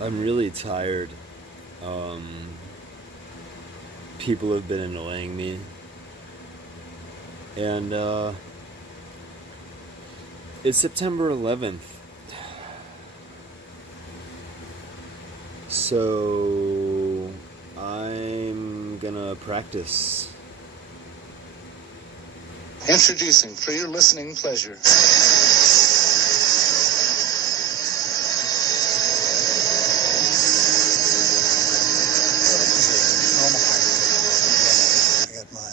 I'm really tired. People have been annoying me. And, it's September 11th. So, I'm gonna practice. Introducing for your listening pleasure. I got my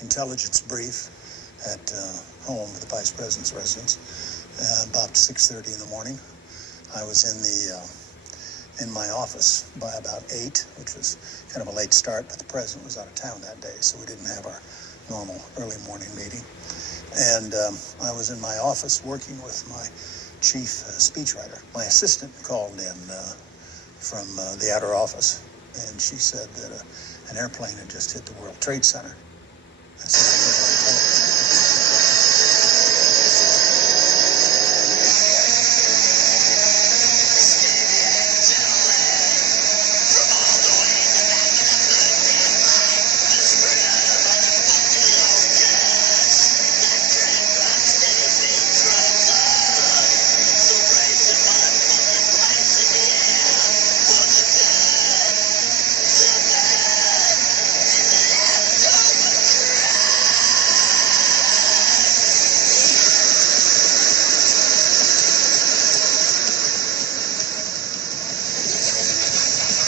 intelligence brief at home at the Vice President's residence about 6:30 in the morning. I was in my office by about 8, which was kind of a late start, but the President was out of town that day, so we didn't have our normal early morning meeting. And I was in my office working with my chief speechwriter. My assistant called in from the outer office, and she said that an airplane had just hit the World Trade Center. And so I turned on the television.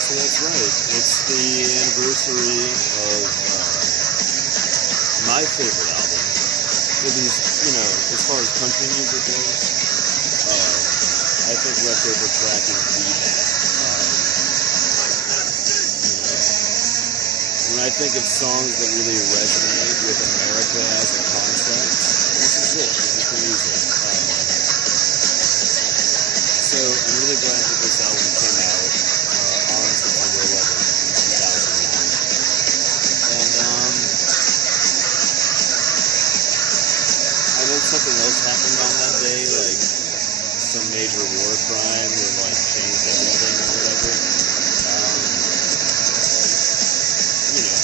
So that's right. It's the anniversary of my favorite album. At least, as far as country music goes, I think Leftover Track is the best. When I think of songs that really resonate with America as a concept, this is it. This is the music. So I'm really glad that this album came out on September 11th, 2009. And I know something else happened on that day, like some major war crime that changed everything or whatever. You know.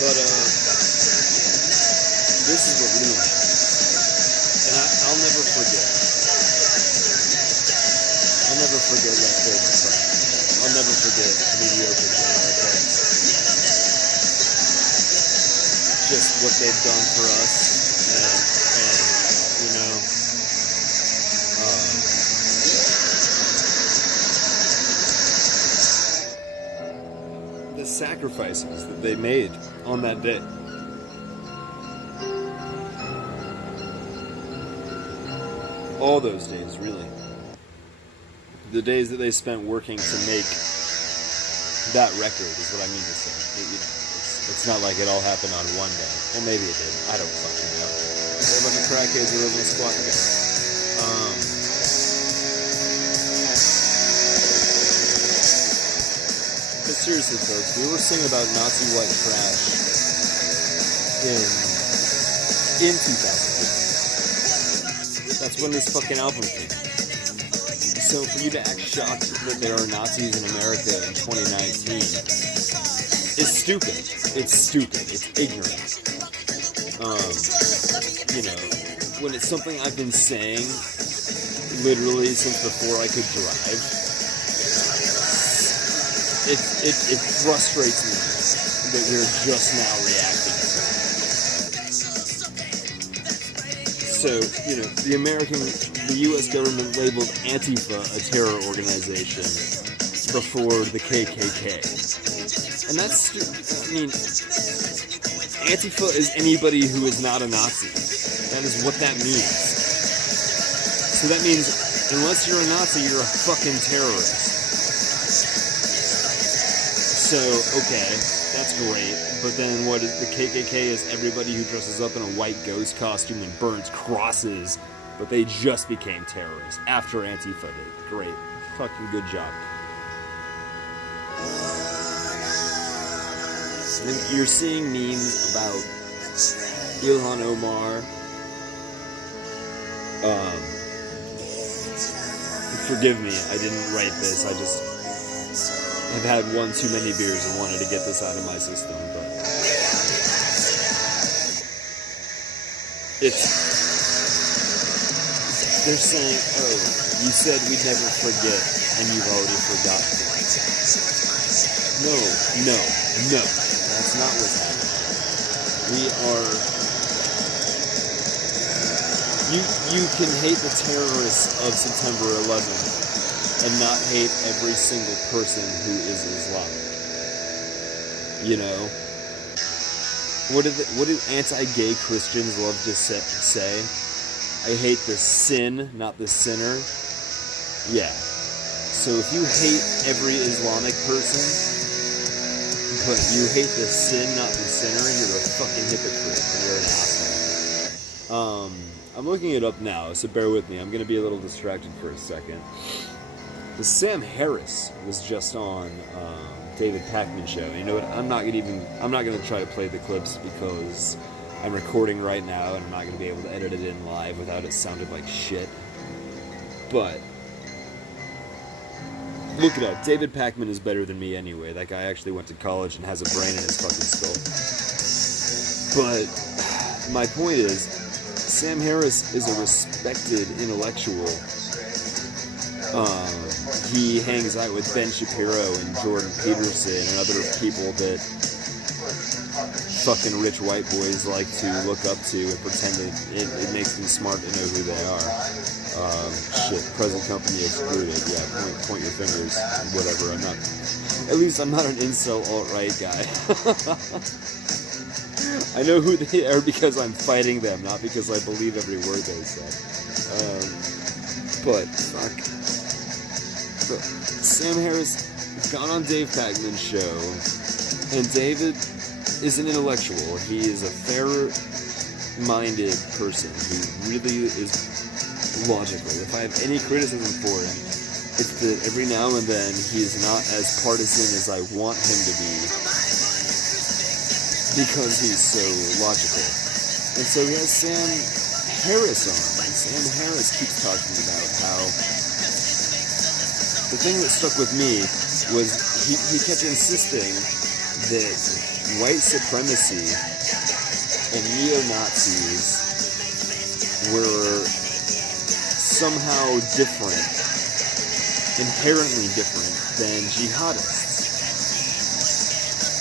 But this is what really matters. And I'll never forget. I'll never forget Leftover Track. I'll never forget Mediocre America. Just what they've done for us, and the sacrifices that they made on that day. All those days, really. The days that they spent working to make that record is what I mean to say. It's not like it all happened on one day. Well, maybe it did. I don't fucking know. They're like the crackheads who live in a squat together. But seriously, folks, we were singing about Nazi white trash in 2008. That's when this fucking album came out. So for you to act shocked that there are Nazis in America in 2019 is stupid. It's stupid. It's ignorant. When it's something I've been saying literally since before I could drive, it frustrates me that we're just now reacting to it. So, the U.S. government labeled Antifa a terror organization before the KKK. And that's stupid. Antifa is anybody who is not a Nazi. That is what that means. So that means, unless you're a Nazi, you're a fucking terrorist. So, okay, that's great. But then what is the KKK is everybody who dresses up in a white ghost costume and burns crosses, but they just became terrorists after Antifa did. Great. Fucking good job. And you're seeing memes about Ilhan Omar forgive me, I didn't write this. I just have had one too many beers and wanted to get this out of my system. But they're saying, oh, you said we'd never forget, and you've already forgotten. No. That's not what's happening. We are... You can hate the terrorists of September 11th and not hate every single person who is Islamic. You know? What do anti-gay Christians love to say? I hate the sin, not the sinner. Yeah. So if you hate every Islamic person, but you hate the sin, not the sinner, you're a fucking hypocrite and you're an asshole. I'm looking it up now, so bear with me. I'm going to be a little distracted for a second. The Sam Harris was just on David Pakman's show. You know what? I'm not going to try to play the clips because I'm recording right now and I'm not going to be able to edit it in live without it sounding like shit. But look it up. David Pakman is better than me anyway. That guy actually went to college and has a brain in his fucking skull. But my point is, Sam Harris is a respected intellectual. He hangs out with Ben Shapiro and Jordan Peterson and other people that fucking rich white boys like to look up to and pretend it makes them smart to know who they are. Present company excluded. Yeah, point your fingers. Whatever. At least I'm not an incel alt-right guy. I know who they are because I'm fighting them, not because I believe every word they say. But Sam Harris got on Dave Pakman's show, and David is an intellectual. He is a fair-minded person who really is logical. If I have any criticism for him, it's that every now and then he is not as partisan as I want him to be, because he's so logical. And so he has Sam Harris on, and Sam Harris keeps talking about how the thing that stuck with me was he kept insisting that white supremacy and neo-Nazis were somehow different, inherently different than jihadists.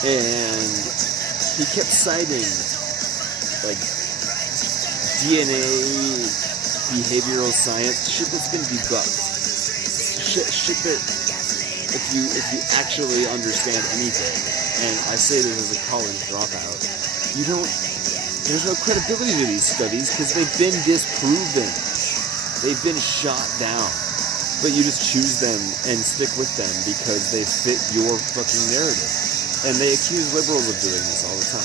And he kept citing, like, DNA, behavioral science, shit that's been debunked. Shit that, if you actually understand anything, and I say this as a college dropout, there's no credibility to these studies because they've been disproven. They've been shot down. But you just choose them and stick with them because they fit your fucking narrative. And they accuse liberals of doing this all the time.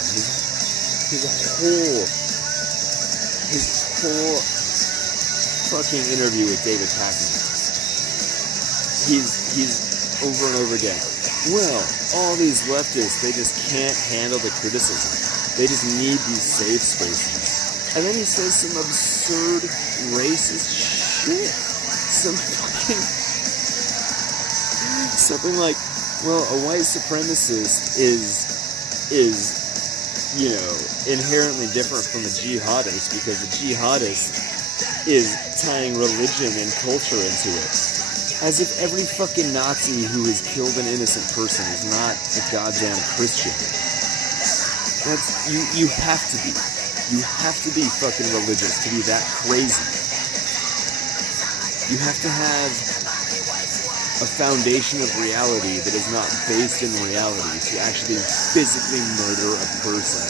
His whole fucking interview with David Pakman, he's over and over again, well, all these leftists, they just can't handle the criticism. They just need these safe spaces. And then he says some absurd racist shit. Something like, well, a white supremacist is inherently different from a jihadist because a jihadist is tying religion and culture into it. As if every fucking Nazi who has killed an innocent person is not a goddamn Christian. You have to be. You have to be fucking religious to be that crazy. You have to have a foundation of reality that is not based in reality to actually physically murder a person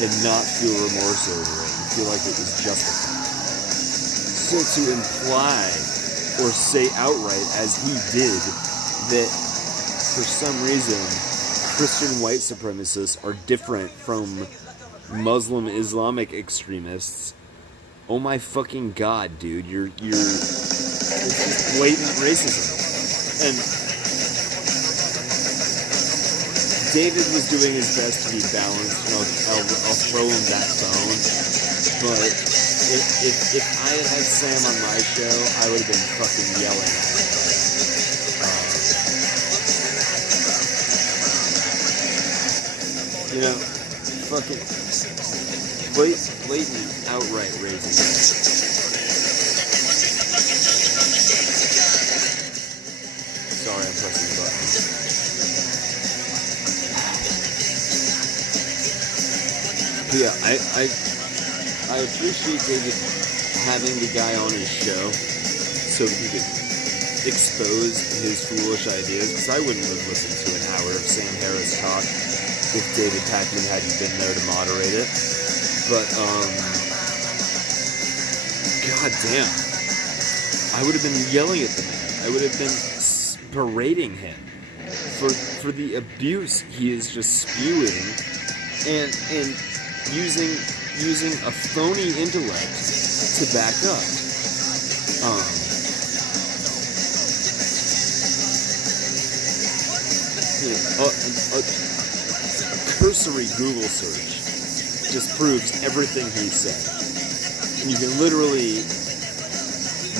and not feel remorse over it and feel like it was justified. So to imply or say outright, as he did, that for some reason Christian white supremacists are different from Muslim Islamic extremists, oh my fucking god, dude, you're it's just blatant racism. And David was doing his best to be balanced, and I'll throw him that bone, but If I had had Sam on my show, I would have been fucking yelling at him. You know, fucking blatant, outright racism. Sorry, I'm pressing the button. But yeah, I appreciate David having the guy on his show so that he could expose his foolish ideas, because I wouldn't have listened to an hour of Sam Harris talk if David Pakman hadn't been there to moderate it. But, god damn. I would have been yelling at the man. I would have been berating him for the abuse he is just spewing and using a phony intellect to back up. A cursory Google search just proves everything he said. And you can literally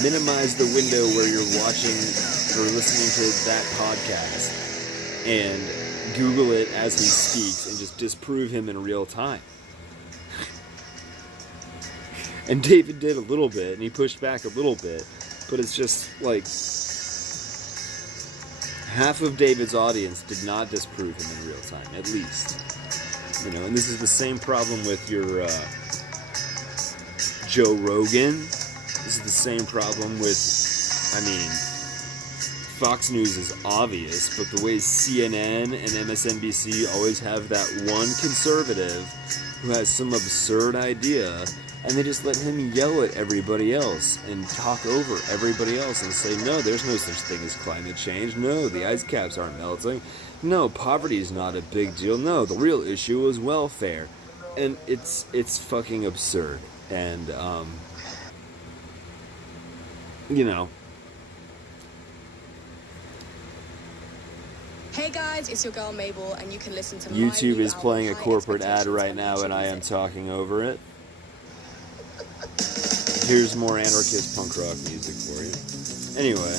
minimize the window where you're watching or listening to that podcast and Google it as he speaks and just disprove him in real time. And David did a little bit, and he pushed back a little bit, but it's just like half of David's audience did not disprove him in real time, at least. You know, and this is the same problem with your Joe Rogan. This is the same problem with, I mean, Fox News is obvious, but the way CNN and MSNBC always have that one conservative who has some absurd idea, and they just let him yell at everybody else and talk over everybody else and say, no, there's no such thing as climate change. No, the ice caps aren't melting. No, poverty is not a big deal. No, the real issue is welfare. And it's fucking absurd. And, you know. Hey guys, it's your girl Mabel, and you can listen to my YouTube new is album, playing a High corporate ad Expectations right on now, YouTube and I am Music. talking over it. Here's more anarchist punk rock music for you. Anyway,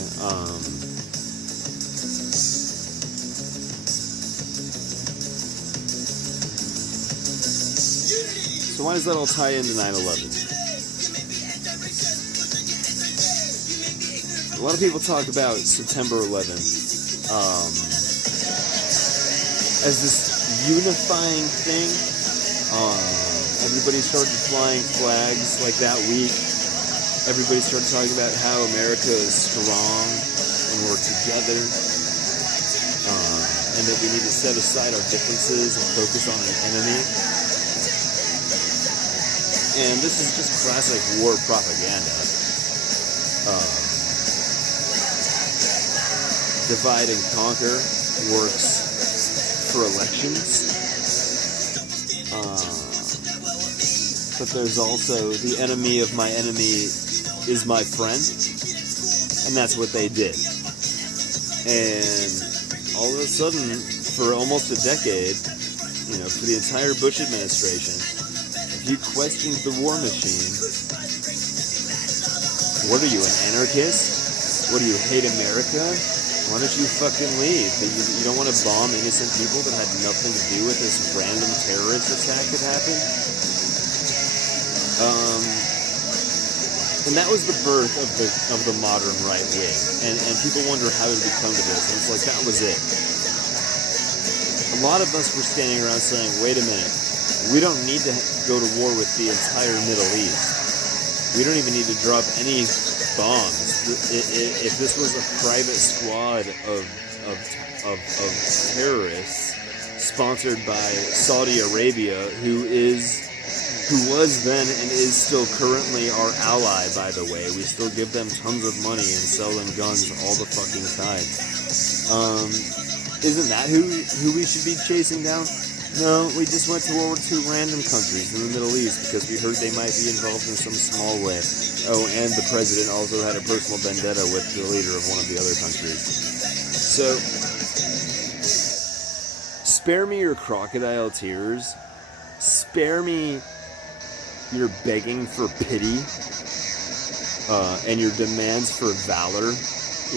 so why does that all tie into 9/11? A lot of people talk about September 11th as this unifying thing. Everybody started flying flags like that week. Everybody started talking about how America is strong and we're together, and that we need to set aside our differences and focus on an enemy. And this is just classic war propaganda. Divide and conquer works for elections. But there's also the enemy of my enemy is my friend. And that's what they did. And all of a sudden, for almost a decade, you know, for the entire Bush administration, if you questioned the war machine, what are you, an anarchist? What do you, hate America? Why don't you fucking leave? You don't want to bomb innocent people that had nothing to do with this random terrorist attack that happened? And that was the birth of the modern right wing. And people wonder how did we come to this? And it's like, that was it. A lot of us were standing around saying, wait a minute, we don't need to go to war with the entire Middle East. We don't even need to drop any bombs. If this was a private squad of terrorists sponsored by Saudi Arabia, who was then and is still currently our ally, by the way. We still give them tons of money and sell them guns all the fucking time. Isn't that who we should be chasing down? No, we just went to war with two random countries in the Middle East because we heard they might be involved in some small way. Oh, and the president also had a personal vendetta with the leader of one of the other countries. So, spare me your crocodile tears. Spare me your begging for pity and your demands for valor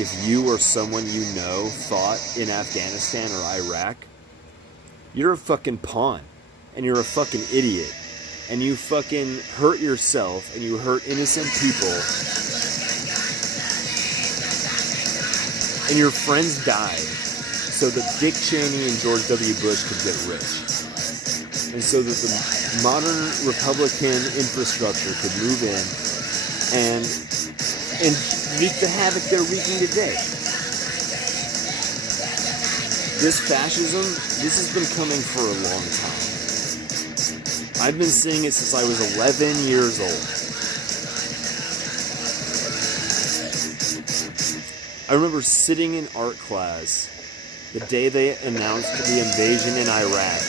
if you or someone you know fought in Afghanistan or Iraq, you're a fucking pawn. And you're a fucking idiot. And you fucking hurt yourself and you hurt innocent people. And your friends died so that Dick Cheney and George W. Bush could get rich. And so that the modern Republican infrastructure could move in and wreak the havoc they're wreaking today. This fascism, this has been coming for a long time. I've been seeing it since I was 11 years old. I remember sitting in art class the day they announced the invasion in Iraq.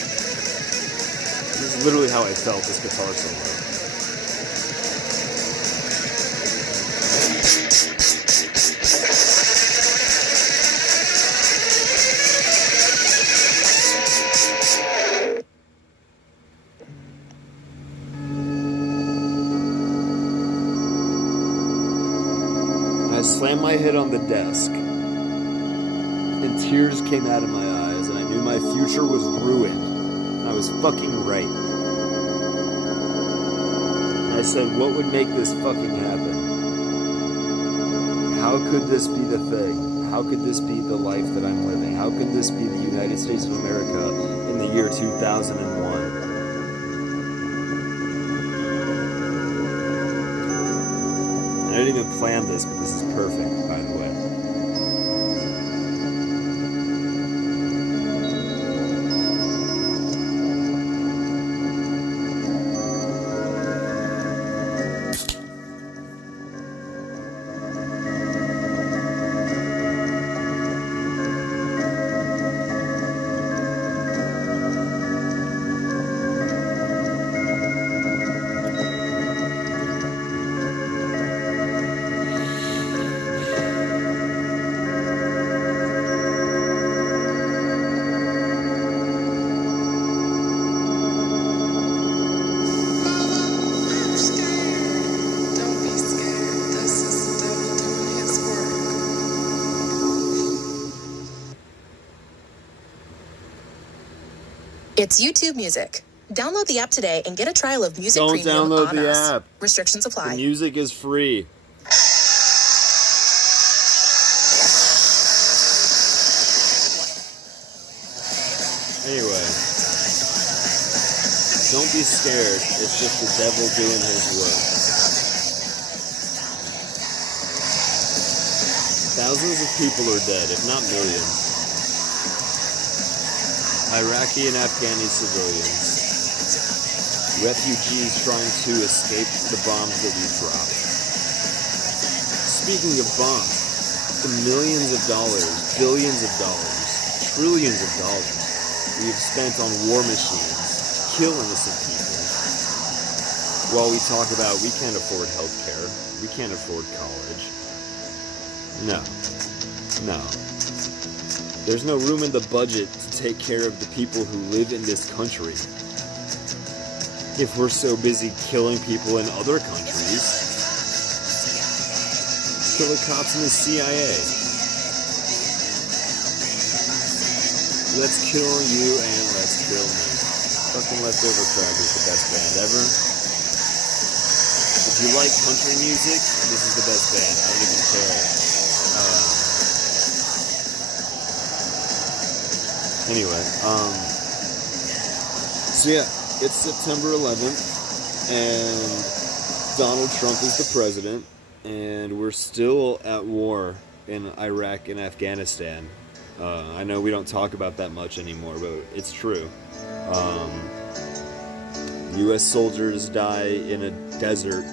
This is literally how I felt this guitar solo. I slammed my head on the desk, and tears came out of my eyes, and I knew my future was ruined. I was fucking right. And I said, what would make this fucking happen? How could this be the thing? How could this be the life that I'm living? How could this be the United States of America in the year 2001? I didn't even plan this, but this is perfect, by the way. It's YouTube Music. Download the app today and get a trial of Music Don't Premium download on the us. app. Restrictions apply. The music is free. Anyway, don't be scared. It's just the devil doing his work. Thousands of people are dead, if not millions. Iraqi and Afghani civilians. Refugees trying to escape the bombs that we dropped. Speaking of bombs, the millions of dollars, billions of dollars, trillions of dollars we have spent on war machines to kill innocent people. While we talk about we can't afford healthcare, we can't afford college. No. There's no room in the budget to take care of the people who live in this country. If we're so busy killing people in other countries, kill the cops and the CIA. Let's kill you and let's kill me. Fucking Leftover Crab is the best band ever. If you like country music, this is the best band. I don't even care. Anyway, so yeah, it's September 11th, and Donald Trump is the president, and we're still at war in Iraq and Afghanistan. I know we don't talk about that much anymore, but it's true. U.S. soldiers die in a desert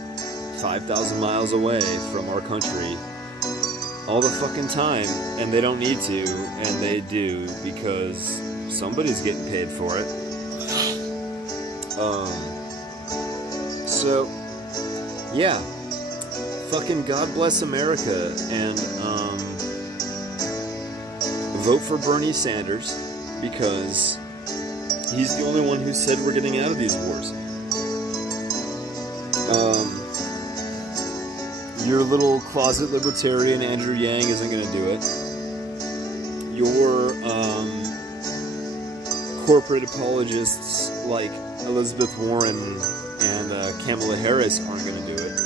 5,000 miles away from our country all the fucking time, and they don't need to, and they do, because somebody's getting paid for it. So, yeah. Fucking God bless America, and, vote for Bernie Sanders, because he's the only one who said we're getting out of these wars. Your little closet libertarian Andrew Yang isn't going to do it. Your corporate apologists like Elizabeth Warren and Kamala Harris aren't going to do it.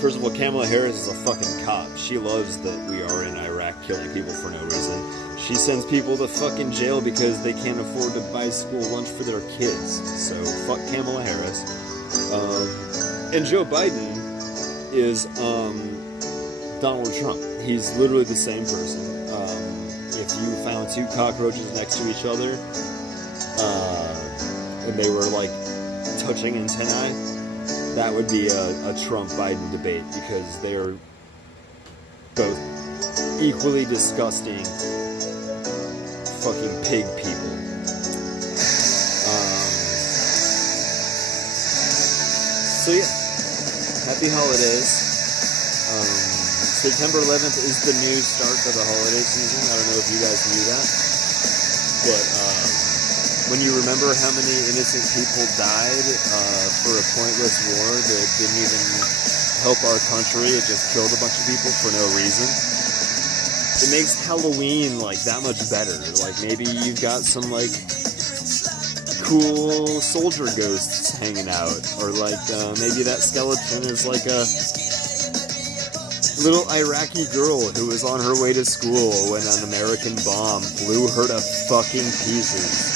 First of all, Kamala Harris is a fucking cop. She loves that we are in Iraq killing people for no reason. She sends people to fucking jail because they can't afford to buy school lunch for their kids. So fuck Kamala Harris. And Joe Biden is Donald Trump. He's literally the same person. If you found two cockroaches next to each other and they were like touching antennae, that would be a Trump-Biden debate because they are both equally disgusting fucking pig people. So yeah, happy holidays. September 11th is the new start to the holiday season. I don't know if you guys knew that, but when you remember how many innocent people died for a pointless war that didn't even help our country, it just killed a bunch of people for no reason. It makes Halloween like that much better. Like maybe you've got some like cool soldier ghosts hanging out, or like maybe that skeleton is like a little Iraqi girl who was on her way to school when an American bomb blew her to fucking pieces.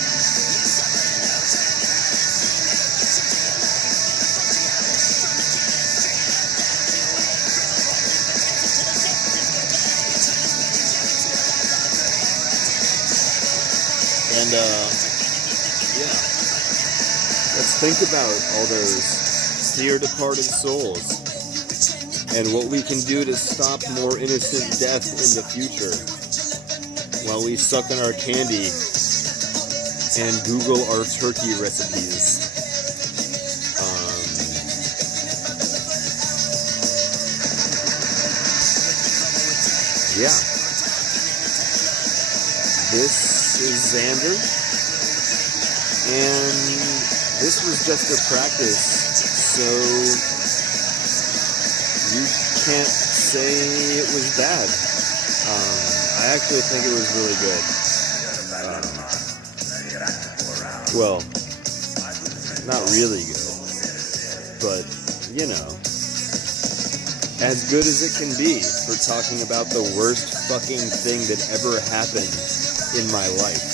And yeah, let's think about all those dear departed souls and what we can do to stop more innocent death in the future while we suck on our candy and Google our turkey recipes. Yeah. This is Xander, and this was just a practice, so you can't say it was bad. I actually think it was really good. Well, not really good, but, you know, as good as it can be for talking about the worst fucking thing that ever happened in my life.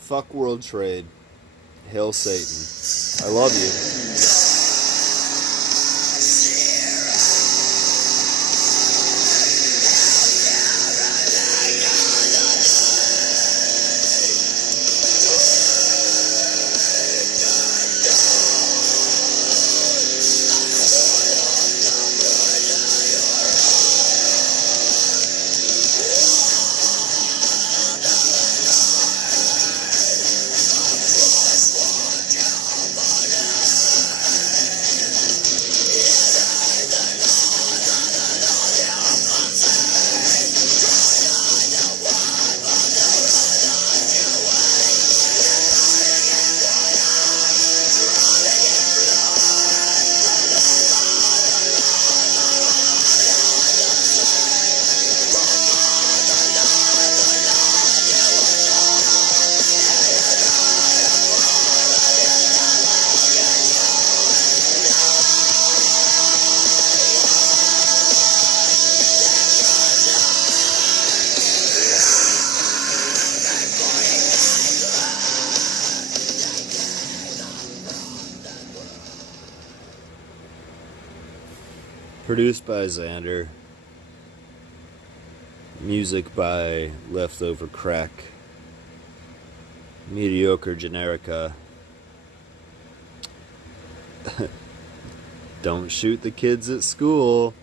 Fuck World Trade. Hail Satan. I love you. Produced by Xander. Music by Leftover Crack. Mediocre Generica. Don't shoot the kids at school.